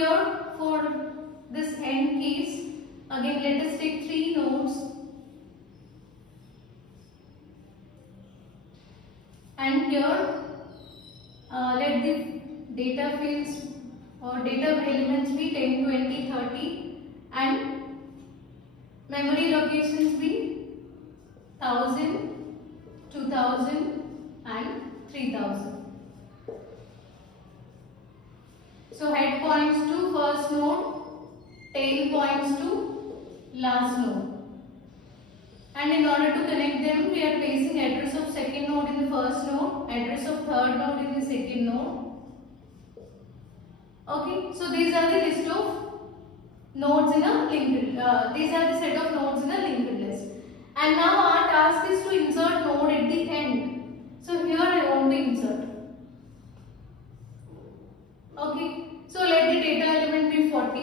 here for this end case, again let us take 3 nodes and here let the data fields or data elements be 10, 20, 30 and memory locations be 1000, 2000 and 3000. So head points to first node, tail points to last node. And in order to connect them, we are placing address of second node in the first node, address of third node in the second node. Okay, so these are the list of nodes in a linked these are the set of nodes in a linked list. And now our task is to insert node at the end. So here I want to insert. Okay, so let the data element be 40.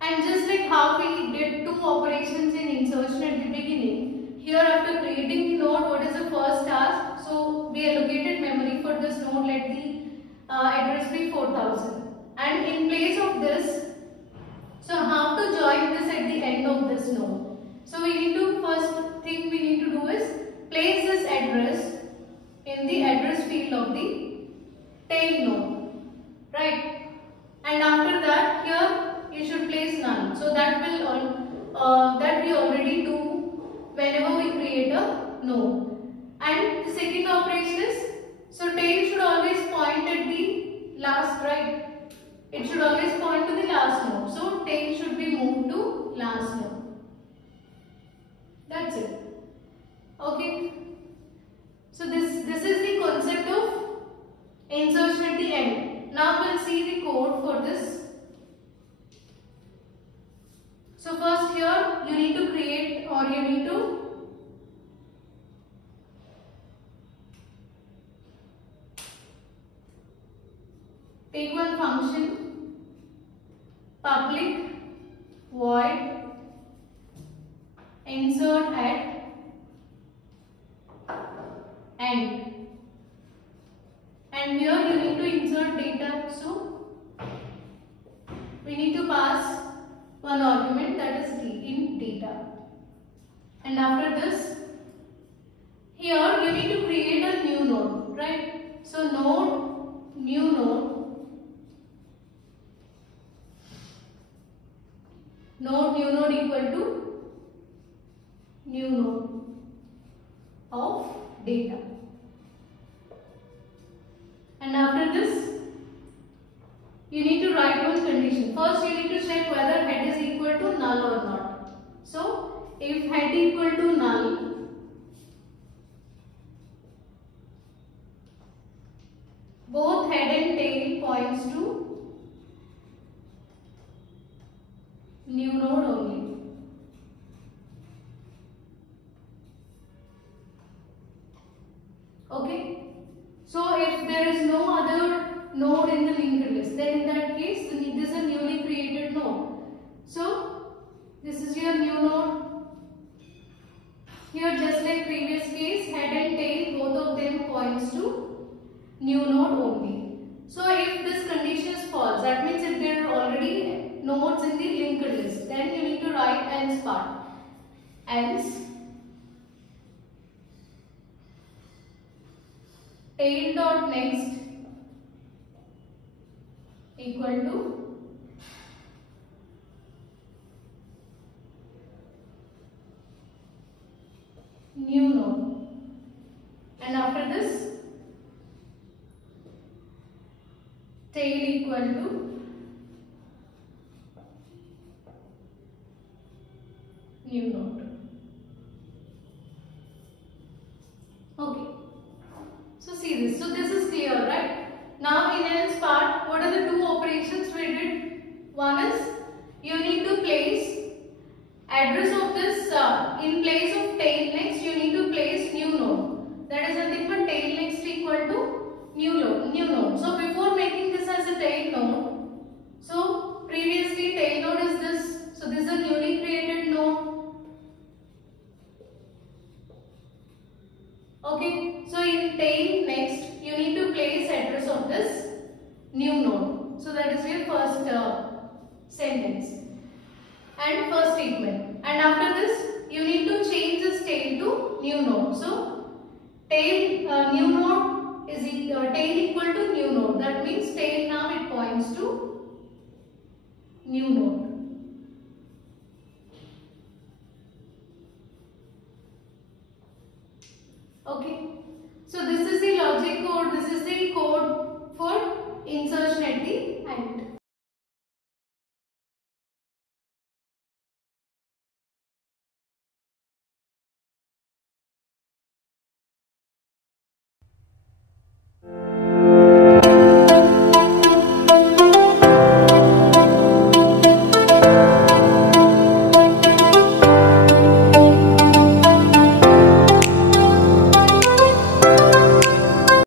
And just like how we did 2 operations in insertion at the beginning, here after creating the node, what is the first task? So we allocated memory for this node, let the address be 4000. And in place of this, so how to join this at the end of this node? So we need to, first thing we need to do is place this address in the address field of the tail node, right? And after that, here you should place none. So that will that we already do whenever we create a node. And the second operation is, so tail should always point at the last, right? It should always point to the last node. So tail should be moved to last node. That's it. Okay. So this is the concept of insertion at the end. Now we'll see the code for this. So first here you need to create, or you need to take one function, public void insert at end, and here you need to insert data. So we need to pass one argument, that is in data. And after this, here you need to create a new node, right? So node, new node equal to new node of data. And after this, you need to write one condition. First you need to check whether head is equal to null or not. So if head equal to null, both head and tail points to new node only. Okay. So if there is no other node in the linked list, then in that case this is a newly created node. So this is your new node. Here just like previous case, head and tail, both of them points to new node only. So if this condition is false, that means if there are already nodes in the linked list, then you need to write else part. Else tail dot next equal to new node, and after this tail equal to new node. Okay. So see this. So this is clear, right? Now in else part, what are the 2 operations we did? One is you need to place address of this in place of tail next. You need to place new node. That is nothing but tail next equal to new node. So before making this as a tail node, so previously tail node is this. So this is a newly created node. Okay, so in tail next you need to place address of this new node. So that is your first sentence and first statement. And after this, you need to change this tail to new node. So tail new node is tail equal to new node. That means tail now it points to new node. Okay. So this is the logic code. This is the code